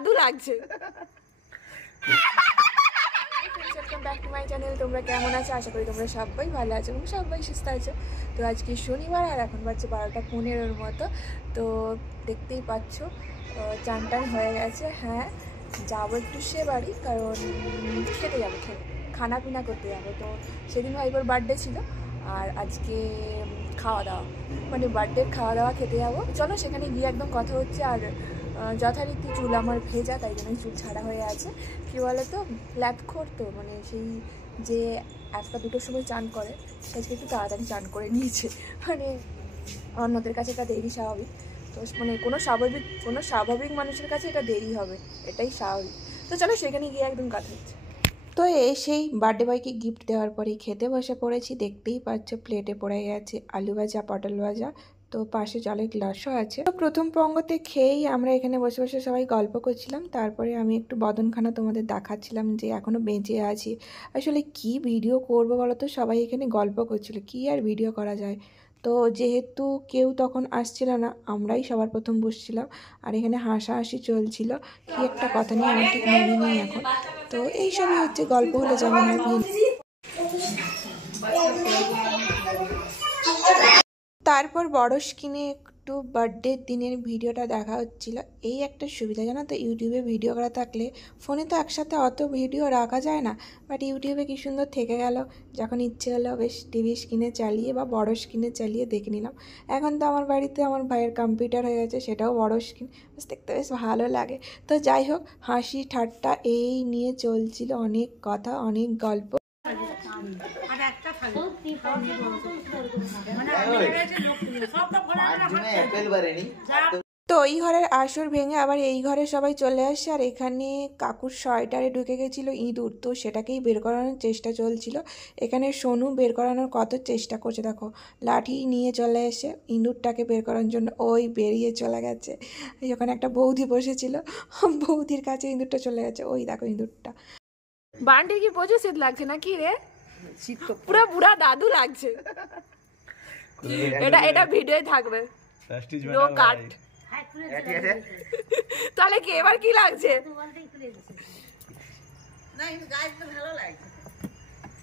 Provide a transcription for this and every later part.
দাদু লাগছে। Welcome back to my channel. তোমরা কেমন আছো? আশা করি তোমরা সবাই ভালো আছো এবং সবাই সুস্থ আছো। তো আজকে শনিবার আর এখন বাজছে 12:15 মতো। তো দেখতেই পাচ্ছ চান টান হয়ে গেছে। হ্যাঁ, যাবো একটু সে বাড়ি, কারণ খেতে যাবো, খানা পিনা করতে যাবো। তো সেদিন ভাইবোর বার্থডে ছিল আর আজকে খাওয়া দাওয়া, মানে বার্থডের খাওয়া দাওয়া খেতে যাবো। চলো সেখানে গিয়ে একদম কথা হচ্ছে। আর যথারীতি চুল আমার ভেজা, তাই জন্য চুল ছাড়া হয়ে আছে। কী বলো তো, ল্যাথখোর তো, মানে সেই যে 1টা-2টোর সময় চান করে, আজকে একটু তাড়াতাড়ি চান করে নিয়েছে। মানে অন্যদের কাছে এটা দেরি স্বাভাবিক, তো মানে কোনো স্বাভাবিক মানুষের কাছে এটা দেরি হবে, এটাই স্বাভাবিক। তো চলো সেখানে গিয়ে একদম কথা হচ্ছে। তো সেই বার্থডে বয়কে গিফট দেওয়ার পরেই খেতে বসে পড়েছি। দেখতেই পাচ্ছ প্লেটে পড়ে গেছে আলু ভাজা, পটল ভাজা, তো পাশে জলের গ্লাসও আছে। তো প্রথম পঙ্গতে খেয়েই আমরা এখানে বসে বসে সবাই গল্প করছিলাম। তারপরে আমি একটু বদনখানা তোমাদের দেখাচ্ছিলাম যে এখনও বেঁচে আছি। আসলে কি ভিডিও করবো বলো তো, সবাই এখানে গল্প করছিল, কি আর ভিডিও করা যায়। তো যেহেতু কেউ তখন আসছিল না, আমরাই সবার প্রথম বসছিলাম আর এখানে হাসাহাসি চলছিল। কি একটা কথা নিয়ে আমার ঠিক মনে নেই এখন। তো এইসবই হচ্ছে গল্প, হলে যেমন হয়। তারপর বড় স্ক্রিনে একটু বার্থডে দিনের ভিডিওটা দেখা হচ্ছিল। এই একটা সুবিধা জানো তো, ইউটিউবে ভিডিও করা থাকলে ফোনে তো একসাথে অত ভিডিও রাখা যায় না, বাট ইউটিউবে কি সুন্দর থেকে গেল। যখন ইচ্ছে হলো বেশ টিভি স্ক্রিনে চালিয়ে বা বড় স্ক্রিনে চালিয়ে দেখে নিলাম। এখন তো আমার বাড়িতে আমার ভাইয়ের কম্পিউটার হয়ে গেছে, সেটাও বড় স্ক্রিন, বেশ দেখতে বেশ ভালো লাগে। তো যাই হোক, হাসি ঠাট্টা এই নিয়ে চলছিল, অনেক কথা, অনেক গল্প। তো এই ঘরের আসর ভেঙে আবার এই ঘরে সবাই চলে আসে। আর এখানে কাকুর সোয়েটারে ঢুকে গেছিল ইঁদুর, তো সেটাকেই বের করানোর চেষ্টা চলছিল। এখানে সোনু বের করানোর কত চেষ্টা করছে, দেখো লাঠি নিয়ে চলে এসে ইঁদুরটাকে বের করার জন্য ওই বেরিয়ে চলে গেছে। ওখানে একটা বৌদি বসেছিল, বৌদির কাছে ইঁদুরটা চলে গেছে, ওই দেখো ইঁদুরটা। বান্ডির কি প্রচুর শীত লাগছে না কি রে? পুরো বুড়া দাদু লাগছে। এটা ভিডিওয় থাকবে, নো কাট। তাহলে কি এবার কি লাগছে?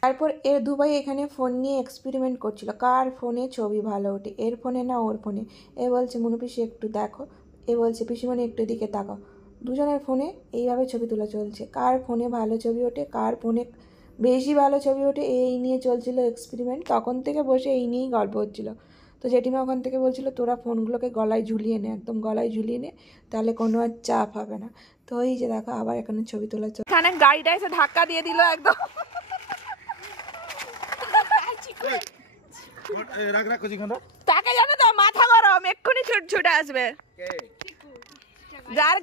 তারপর এর দুবাই এখানে ফোন নিয়ে এক্সপেরিমেন্ট করছিল, কার ফোনে ছবি ভালো ওঠে, এর ফোনে না ওর ফোনে। এ বলছে মনু পিসি একটু দেখো, এ বলছে পিসিমণি একটু এদিকে তাকাও। দুজনের ফোনে এইভাবে ছবি তোলা চলছে, কার ফোনে ভালো ছবি ওঠে, কার ফোনে বেশি ভালো ছবি ওঠে, এই নিয়ে চলছিল এক্সপেরিমেন্ট। তখন থেকে বসে এই নিয়েই গল্প হচ্ছিল। তো জেঠিমা ওখান থেকে বলছিল তোরা ফোনগুলোকে গলায় ঝুলিয়ে নে, একদম গলায় ঝুলিয়ে নে, তাহলে কোনো আর চাপ হবে না। তো এই যে দেখো আবার এখানে ছবি তোলা চলছে। এখানে গাড়িটা এসে ধাক্কা দিয়ে দিল একদম। তাকে জানো তো, মাথা গরম, এক্ষুনি ছুটে আসবে। যার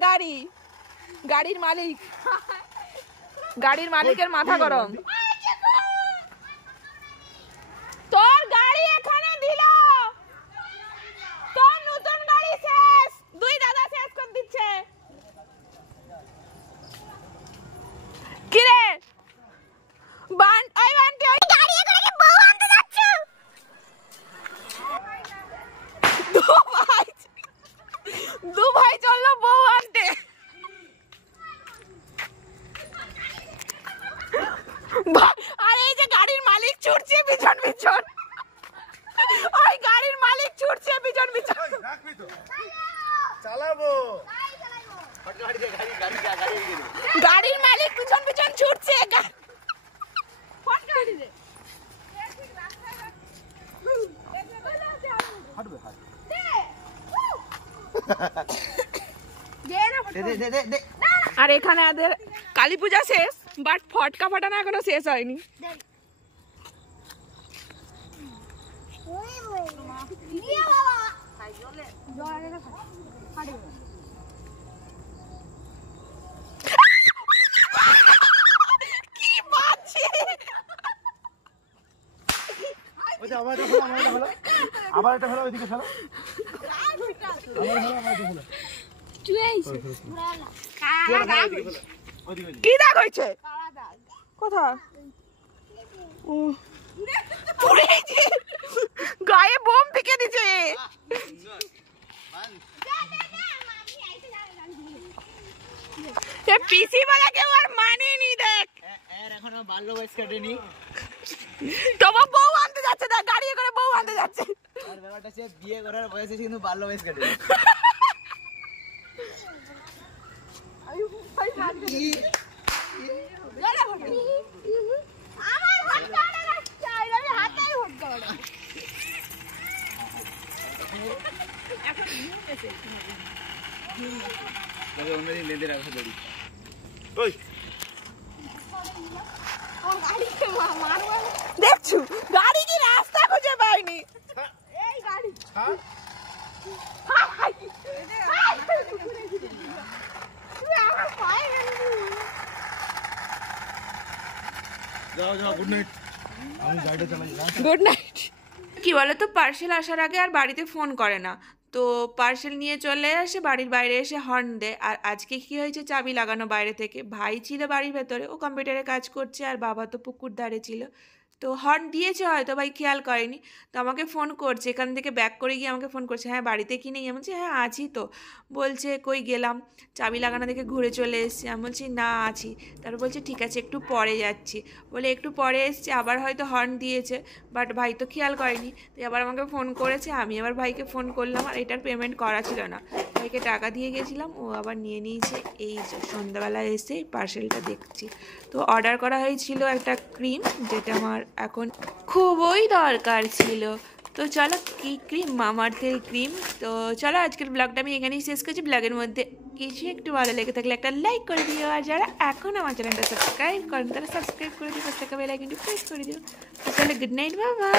গাড়ির মালিকের মাথা গরম। তোর গাড়ি এখানে দিল, তোর নতুন গাড়ি শেষ, দুই দাদা শেষ করে দিচ্ছে। কি রে বান্টি, ওই গাড়ি করে কি বউ আনতে যাচ্ছ? দু ভাই চললো বউ আনতে। আর এই যে গাড়ির মালিক ছুটছে পিছন পিছন, ওই গাড়ির মালিক ছুটছে পিছন পিছন। গাড়ির মালিক পিছন পিছন ছুটছে। আর এখানে আমাদের কালী পূজা শেষ, বাট ফটকা ফাটানো এখনো শেষ হয়নি। কি বাজছে! আবার এটা ফেলো, ওইদিকে ফেলো। কি দাগ হয়েছে? কোথায়? গায়ে বোম ফেঁকে দিছে। ভালো ওয়েস কাটেনি। তোমার বউ আনতে যাচ্ছে না, গাড়ি করে বউ আনতে যাচ্ছে। আর ব্যাপারটা হচ্ছে বিয়ে করার বয়স এসে কিন্তু ভালো ওয়েস কাটেনি। অন্যদিন বেঁধে রাখা দড়ি। দেখছো গাড়ি কি রাস্তা খুঁজে পাইনি। এই গাড়ি গুড নাইট। কি বলে তো, পার্সেল আসার আগে আর বাড়িতে ফোন করে না, তো পার্সেল নিয়ে চলে আসে, বাড়ির বাইরে এসে হর্ন দেয়। আর আজকে কি হয়েছে, চাবি লাগানো বাইরে থেকে, ভাই ছিল বাড়ির ভেতরে, ও কম্পিউটারে কাজ করছে, আর বাবা তো পুকুর ধারে ছিল, তো হর্ন দিয়েছে হয়তো ভাই খেয়াল করেনি, তো আমাকে ফোন করছে, এখান থেকে ব্যাক করে গিয়ে আমাকে ফোন করছে, হ্যাঁ বাড়িতে কি নেই? আমি বলছি হ্যাঁ আছি তো। বলছে কই গেলাম, চাবি লাগানো দেখে ঘুরে চলে এসেছি। আমি বলছি না আছি। তারপর বলছে ঠিক আছে একটু পরে যাচ্ছি। বলে একটু পরে এসছে, আবার হয়তো হর্ন দিয়েছে, বাট ভাই তো খেয়াল করেনি, তো আবার আমাকে ফোন করেছে, আমি আবার ভাইকে ফোন করলাম, আর এটার পেমেন্ট করা ছিল না, ভাইকে টাকা দিয়ে গেছিলাম, ও আবার নিয়ে নিয়েছে। এই যে সন্ধ্যাবেলায় এসে পার্সেলটা দেখছি, তো অর্ডার করা হয়েছিল একটা ক্রিম, যেটা আমার এখন খুবই দরকার ছিল। তো চলো, কি ক্রিম? মামাআর্থের ক্রিম। তো চলো আজকের ব্লগটা আমি এখানেই শেষ করছি। ব্লগের মধ্যে কিছু একটু ভালো লেগে থাকলে একটা লাইক করে দিও, আর যারা এখন আমার চ্যানেলটা সাবস্ক্রাইব করেন তারা সাবস্ক্রাইব করে দিও, পাশে থাকা বেল আইকনটি প্রেস করে দিও। তো চলো, গুড নাইট, বাবা।